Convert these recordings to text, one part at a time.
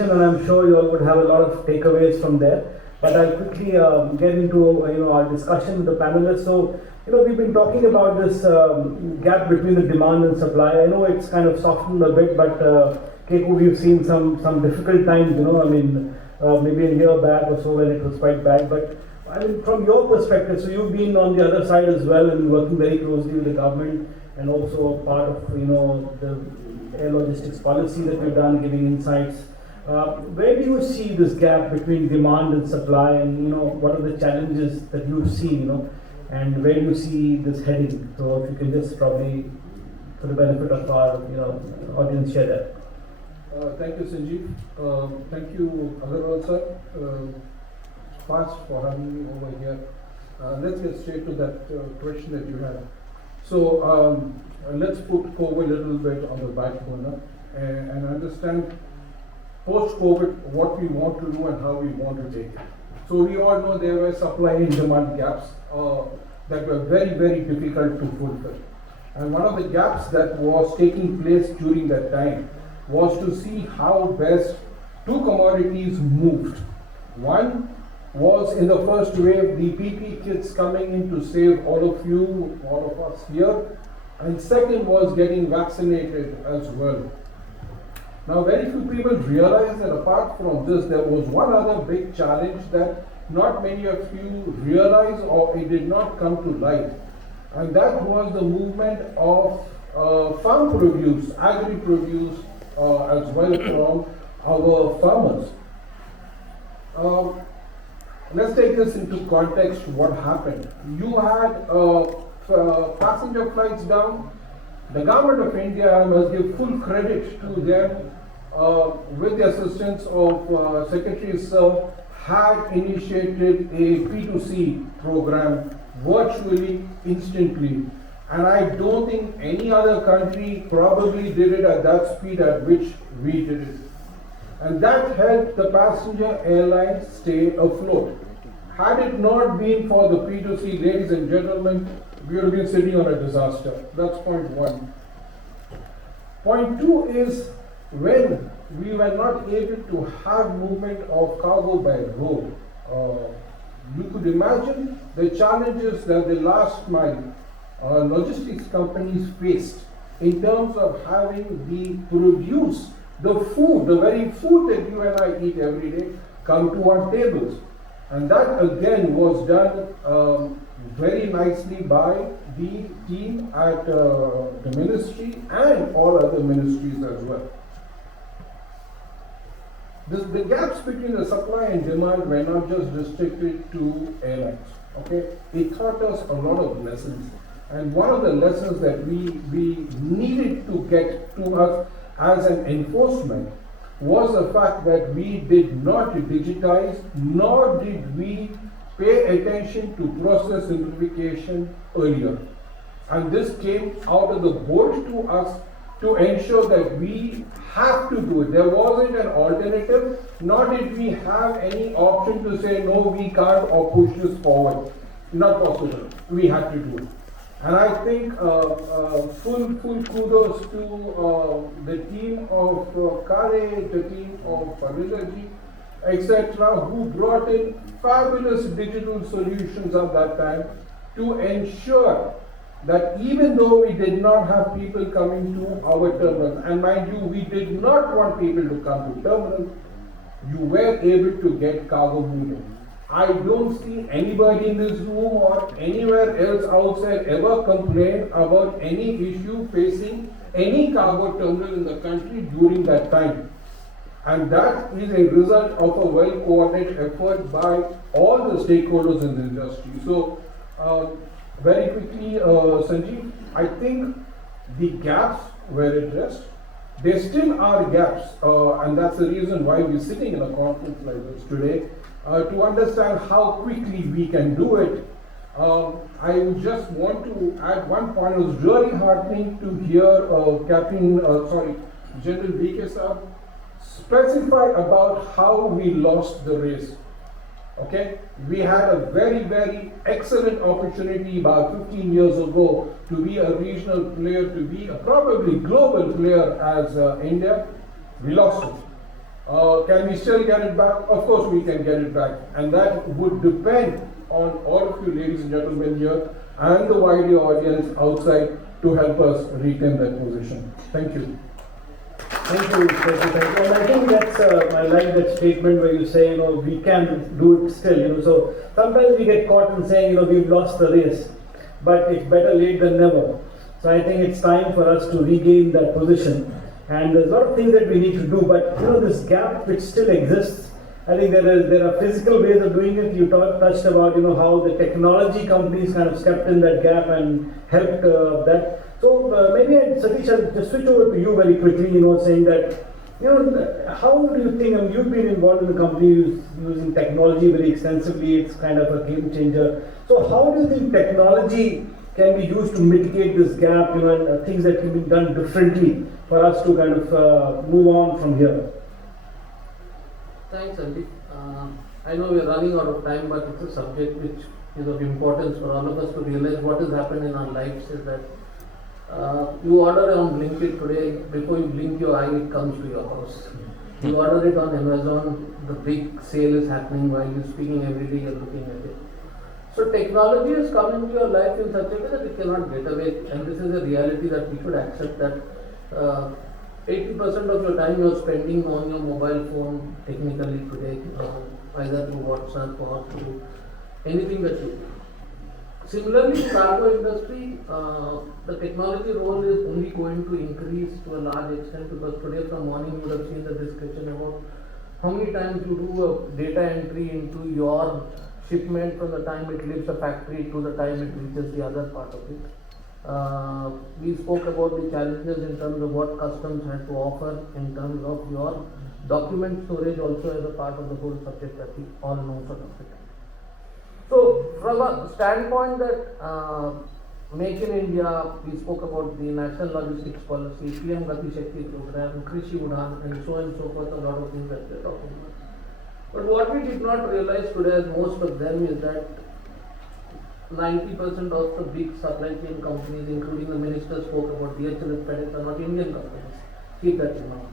And I'm sure you all would have a lot of takeaways from there. But I'll quickly get into our discussion with the panelists. So we've been talking about this gap between the demand and supply. I know it's kind of softened a bit, but Keiko, we've seen some difficult times. Maybe a year back or so when it was quite bad. But I mean, from your perspective, so you've been on the other side as well and working very closely with the government and also part of the air logistics policy that we've done, giving insights. Where do you see this gap between demand and supply, and what are the challenges that you see, and where do you see this heading? So if you can just probably, for the benefit of our audience, share that. Thank you, Sanjeev. Thank you, Agarwal sir, Fast, for having me over here. Let's get straight to that question that you had. So let's put COVID a little bit on the back burner and understand post-COVID what we want to do and how we want to take it. So we all know there were supply and demand gaps that were very, very difficult to fulfill. And one of the gaps that was taking place during that time was to see how best two commodities moved. One was in the first wave, the PP kits coming in to save all of you, all of us here. And second was getting vaccinated as well. Now, very few people realize that apart from this, there was one other big challenge that not many of you realize, or it did not come to light. And that was the movement of farm produce, agri-produce, as well from our farmers. Let's take this into context. What happened? You had passenger flights down. The government of India, I must give full credit to them, with the assistance of Secretary Sir, had initiated a P2C program virtually, instantly. And I don't think any other country probably did it at that speed at which we did it. And that helped the passenger airlines stay afloat. Had it not been for the P2C, ladies and gentlemen, we would have been sitting on a disaster. That's point one. Point two is when we were not able to have movement of cargo by road. You could imagine the challenges that the last mile logistics companies faced in terms of having the produce, the food, the very food that you and I eat every day, come to our tables. And that again was done very nicely by the team at the ministry and all other ministries as well. The gaps between the supply and demand were not just restricted to airlines. Okay, it taught us a lot of lessons. And one of the lessons that we needed to get to us as an enforcement was the fact that we did not digitize, nor did we pay attention to process simplification earlier. And this came out of the board to us to ensure that we have to do it. There wasn't an alternative, nor did we have any option to say, no, we can't, or push this forward. Not possible. We had to do it. And I think full kudos to the team of Kare, the team of Parilaji, etc., who brought in fabulous digital solutions at that time to ensure that even though we did not have people coming to our terminals, and mind you, we did not want people to come to terminals, you were able to get cargo moving. I don't see anybody in this room or anywhere else outside ever complain about any issue facing any cargo terminal in the country during that time. And that is a result of a well-coordinated effort by all the stakeholders in the industry. So, very quickly, Sanjeev, I think the gaps were addressed. There still are gaps, and that's the reason why we're sitting in a conference like this today, to understand how quickly we can do it. I just want to add one point. It was really heartening to hear General VK Saab specify about how we lost the race. Okay, we had a very, very excellent opportunity about 15 years ago to be a regional player, to be a probably global player as India. We lost it. Can we still get it back? Of course we can get it back. And that would depend on all of you ladies and gentlemen here and the wider audience outside to help us retain that position. Thank you. Thank you, Shashi, thank you. And I think that's, I like that statement where you say, we can do it still, so sometimes we get caught in saying, we've lost the race, but it's better late than never. So I think it's time for us to regain that position. And there's a lot of things that we need to do, but this gap which still exists, I think there are physical ways of doing it. You touched about how the technology companies kind of stepped in that gap and helped that. So maybe Satish, I'll just switch over to you very quickly. Saying that how do you think? You've been involved in the company using technology very extensively. It's kind of a game changer. So how do you think technology can be used to mitigate this gap? And things that can be done differently for us to kind of move on from here. Thanks, Andy. I know we are running out of time, but it's a subject which is of importance for all of us to realize what has happened in our lives is that you order on Blinkit today, before you blink your eye, it comes to your house. You order it on Amazon, the big sale is happening while you're speaking every day, you're looking at it. So technology has come into your life in such a way that it cannot get away, and this is a reality that we should accept that 80% of your time you are spending on your mobile phone technically today, either through WhatsApp or through anything that you do. Similarly, in cargo industry, the technology role is only going to increase to a large extent, because today from morning you would have seen the discussion about how many times you do a data entry into your shipment from the time it leaves the factory to the time it reaches the other part of it. We spoke about the challenges in terms of what customs had to offer in terms of your document storage also as a part of the whole subject that we all know sort of it. So from a standpoint that Make in India, we spoke about the National Logistics Policy, PM Gati Shakti Program, Krishi Udan, and so on and so forth, a lot of things that we are talking about. But what we did not realize today, as most of them, is that 90% of the big supply chain companies, including the minister spoke about DHL and FedEx, are not Indian companies. Keep that in mind.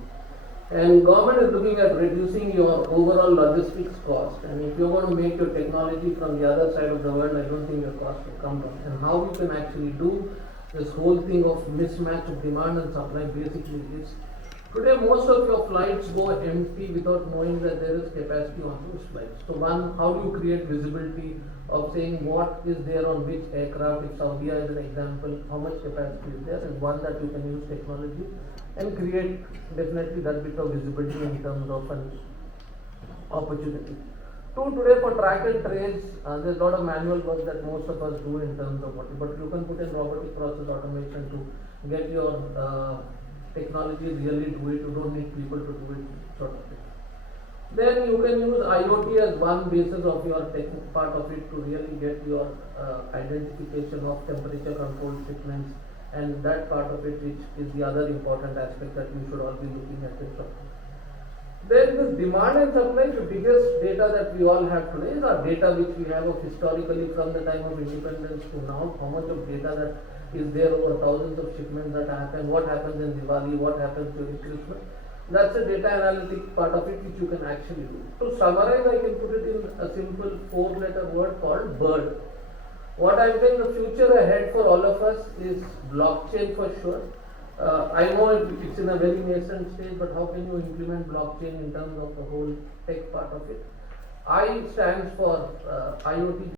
And government is looking at reducing your overall logistics cost. And if you're going to make your technology from the other side of the world, I don't think your cost will come down. And how you can actually do this whole thing of mismatch of demand and supply basically is, today most of your flights go empty without knowing that there is capacity on those flights. So one, how do you create visibility of saying what is there on which aircraft? If Saudi is an example, how much capacity is there? And one, that you can use technology and create definitely that bit of visibility in terms of an opportunity. Two, today for track and trace, there's a lot of manual work that most of us do in terms of what, but you can put in robotic process automation to get your technology really do it. You don't need people to do it sort of thing. Then you can use IoT as one basis of your part of it to really get your identification of temperature controlled shipments, and that part of it which is the other important aspect that we should all be looking at it. Then this demand and supply, the biggest data that we all have today is our data which we have of historically from the time of independence to now, how much of data that is there over thousands of shipments that happen, what happens in Diwali, what happens during Christmas. That's a data analytic part of it which you can actually do. To summarize, I can put it in a simple 4-letter word called BIRD. What I'm saying, the future ahead for all of us is blockchain for sure. I know it's in a very nascent stage, but how can you implement blockchain in terms of the whole tech part of it? I stands for IoT.